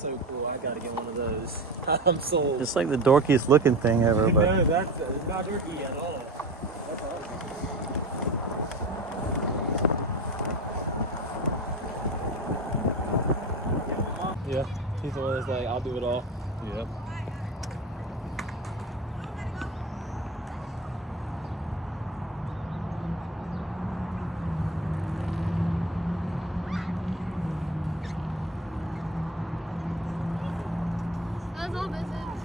That's so cool. I gotta get one of those. I'm sold. It's like the dorkiest looking thing ever, but No, that's not dorky at all. That's awesome. Yeah, he's the one that's like, I'll do it all. yep. That's all this is.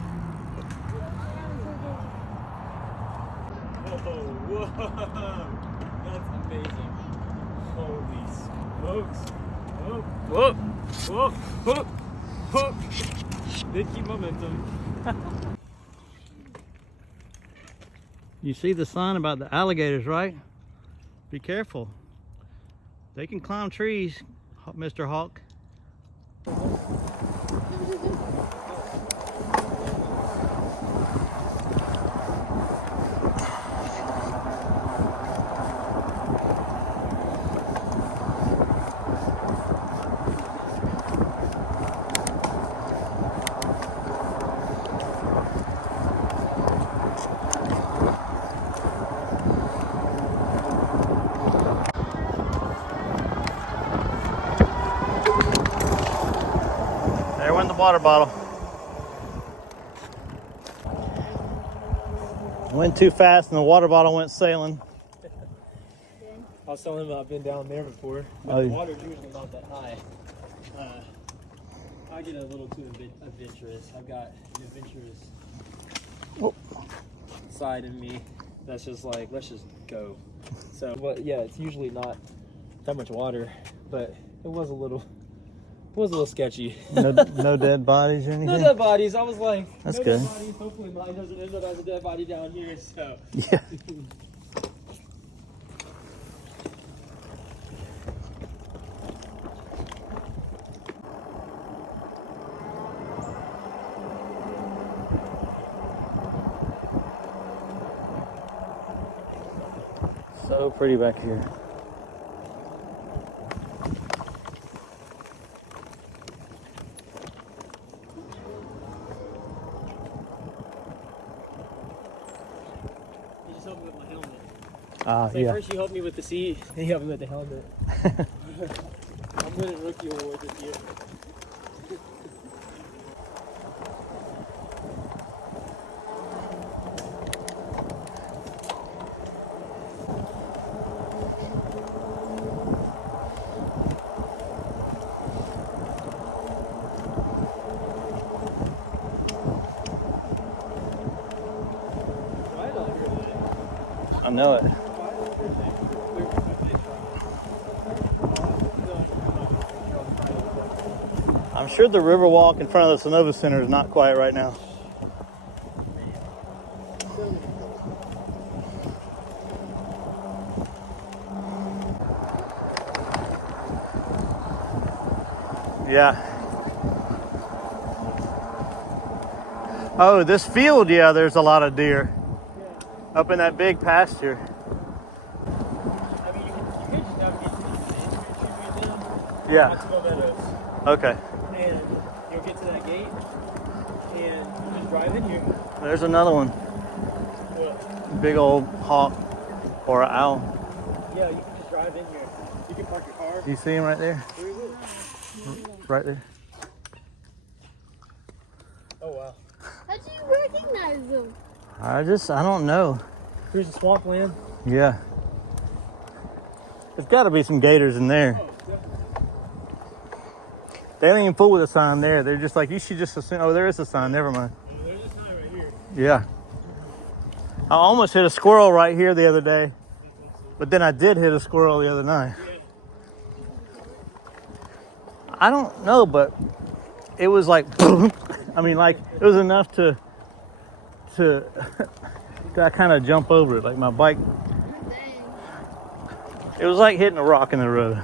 Whoa, that's amazing. Holy smokes. Whoa, whoa, whoa, whoa, whoa. They keep momentum. You see the sign about the alligators, right? Be careful. They can climb trees, Mr. Hawk. There went the water bottle. Went too fast and the water bottle went sailing. I was telling him I've been down there before, but Oh, the yeah. water's usually not that high. I get a little too adventurous. I've got an adventurous side in me that's just like, let's just go. So, but yeah, it's usually not that much water, but it was a little sketchy. No, no dead bodies or anything? No dead bodies. I was like, That's no good. dead bodies. Hopefully mine doesn't end up as a dead body down here. So Yeah. So pretty back here. you just helped me with my helmet. So Yeah. first you helped me with the seat, then you helped me with the helmet. I'm winning rookie award this year. I know it. I'm sure the river walk in front of the Sonova Center is not quiet right now. Yeah. Oh, this field, yeah, there's a lot of deer. Up in that big pasture. I mean, you can just navigate through the right Yeah. Oxbow Meadows. Okay. And you'll get to that gate, and you just drive in here. There's another one. What? Big old hawk or an owl. Yeah, you can just drive in here. You can park your car. You see him right there? Where is it? Right there. Oh, wow. How do you recognize them? I don't know. Here's the swampland. Yeah. There's got to be some gators in there. Oh, definitely. They don't even fool with a sign there. They're just like, you should just assume, oh, there is a sign. Never mind. There's a sign right here. Yeah. I almost hit a squirrel right here the other day. But then I did hit a squirrel the other night. I don't know, but it was like, I mean, like, it was enough to I kind of jump over it. Like my bike, Dang. it was like hitting a rock in the road.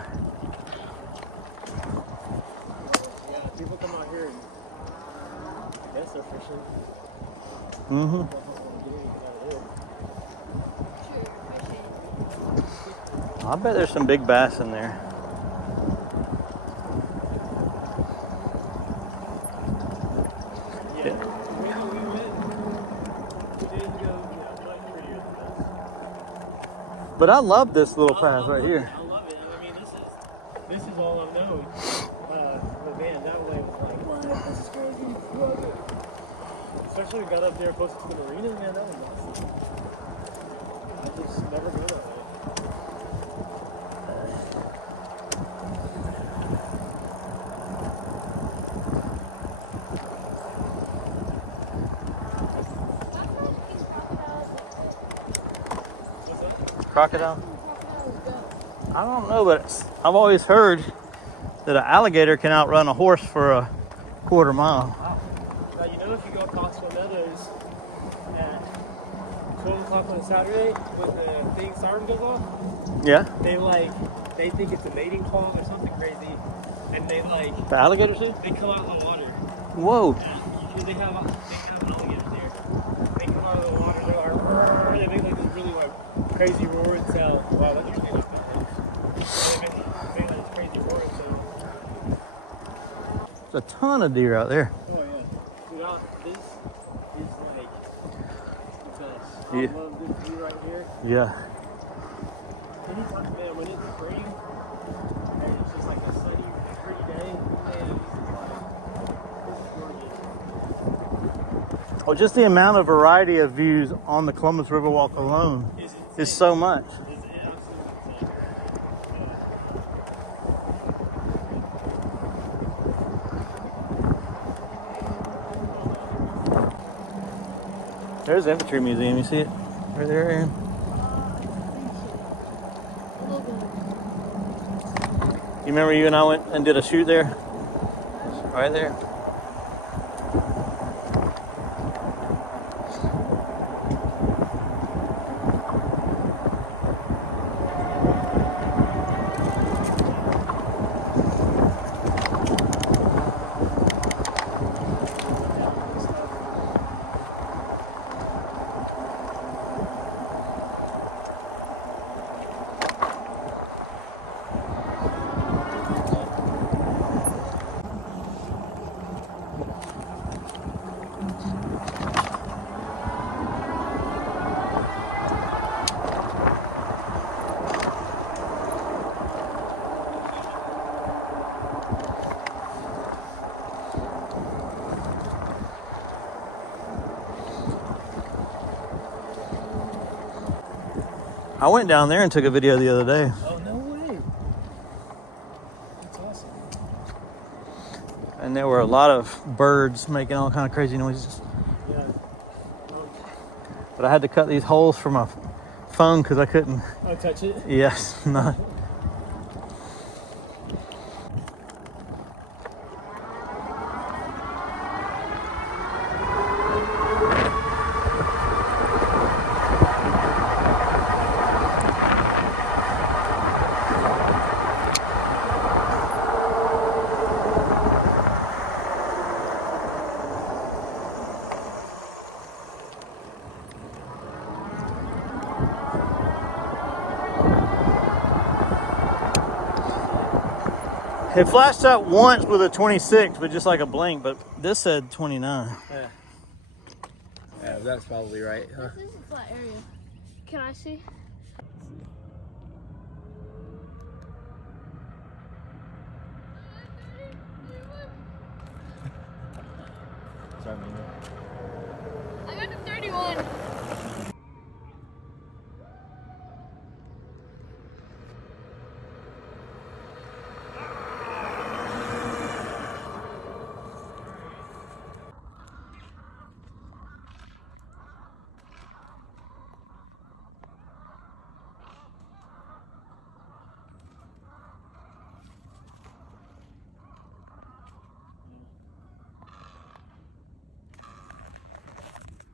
Yeah, people come out here and I guess they're fishing. Mm-hmm. Sure, fishing. I bet there's some big bass in there. But I love this little path right here. I love it. I mean, this is all I've known. But man, that way was like, what? This is crazy. Love it. Especially when we got up there close to the marina, man, that was awesome. I just never go that way. Crocodile? I don't know, but I've always heard that an alligator can outrun a horse for a quarter mile. Wow. Now, you know, if you go up Oxbow Meadows at 12 o'clock on a Saturday when the thing siren goes off, Yeah? they think it's a mating call or something crazy, and they The alligators do? they come out of the water. Whoa. Yeah, they have alligators there. They come out of the water, they make like this really like crazy roaring sound. Wow, that's usually not that much. They make like this crazy roaring sound. There's a ton of deer out there. Oh yeah. Dude, this is like because I Yeah. love this view right here. Yeah. Anytime, man, when it's spring and it's just like a sunny, pretty day, man, this is gorgeous. Well, just the amount of variety of views on the Columbus Riverwalk alone is so much. It's absolutely insane. There's the Infantry Museum. You see it right there, Aaron? You remember you and I went and did a shoot there? Right there. I went down there and took a video the other day. Oh, no way. That's awesome. And there were a lot of birds making all kind of crazy noises. Yeah. But I had to cut these holes for my phone because I couldn't. Oh, touch it? Yes, not. It flashed up once with a 26, but just like a blink, but this said 29. Yeah. Yeah, that's probably right. Huh? This is a flat area. Can I see? Sorry, man. I got a 31.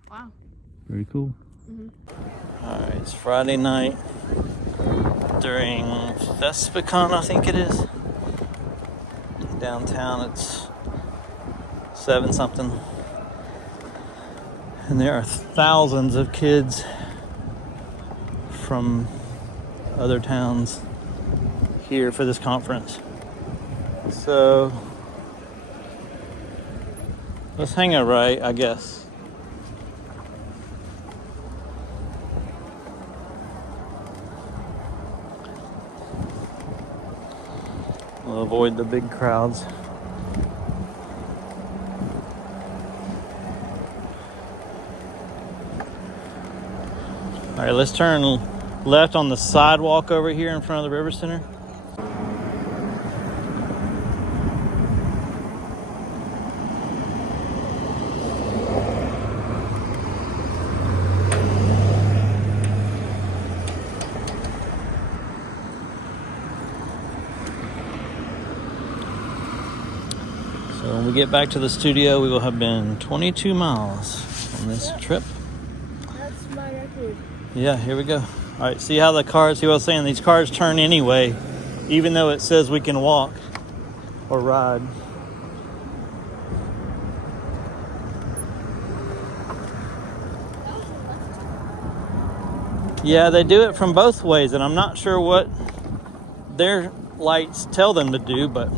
Wow. Very cool. Mm-hmm. All right, it's Friday night during Festicon, I think it is. Downtown, it's 7 something. And there are thousands of kids from other towns here for this conference. So let's hang a right, I guess. We'll avoid the big crowds. All right, let's turn left on the sidewalk over here in front of the River Center. So when we get back to the studio, we will have been 22 miles on this trip. That's my record. Yeah, here we go. All right, see how the cars, see what I was saying? These cars turn anyway, even though it says we can walk or ride. Yeah, they do it from both ways, and I'm not sure what their lights tell them to do, but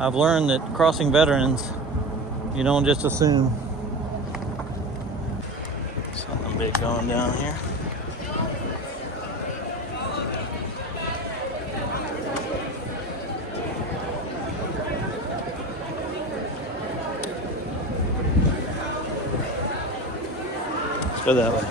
I've learned that crossing veterans, you don't just assume. Something big going down here. Let's go that way.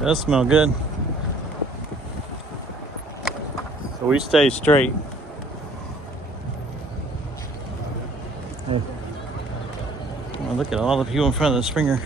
Does smell good. So we stay straight. Oh, look at all the people in front of the Springer.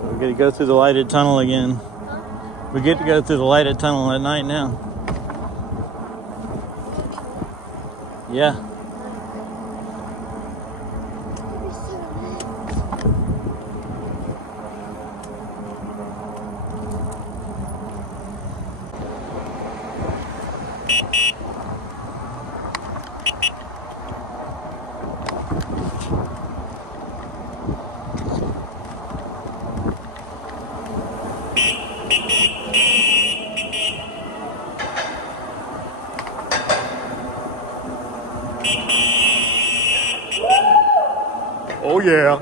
We get to go through the lighted tunnel again. We get to go through the lighted tunnel at night now. Yeah. Oh yeah.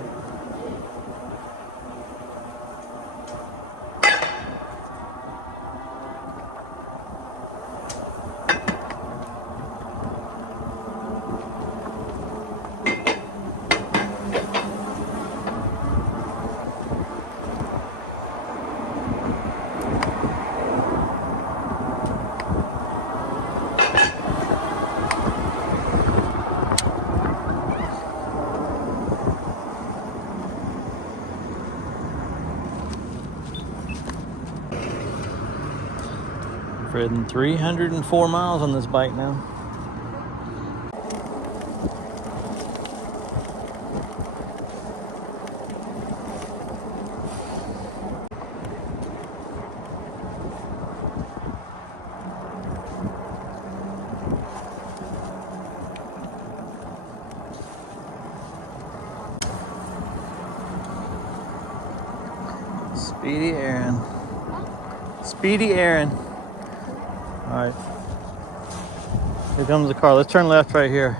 We've ridden 304 miles on this bike now. Speedy Aaron. Speedy Aaron. All right. Here comes the car. Let's turn left right here.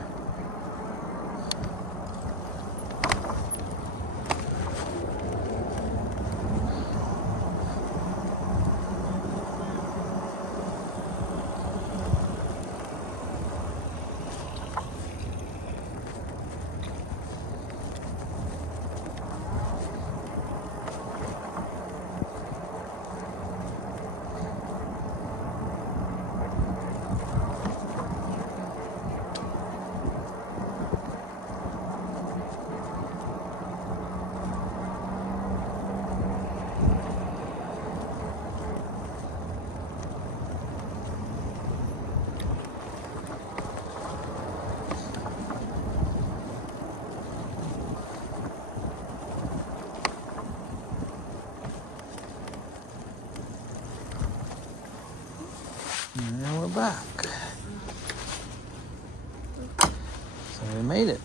And we're back. So we made it.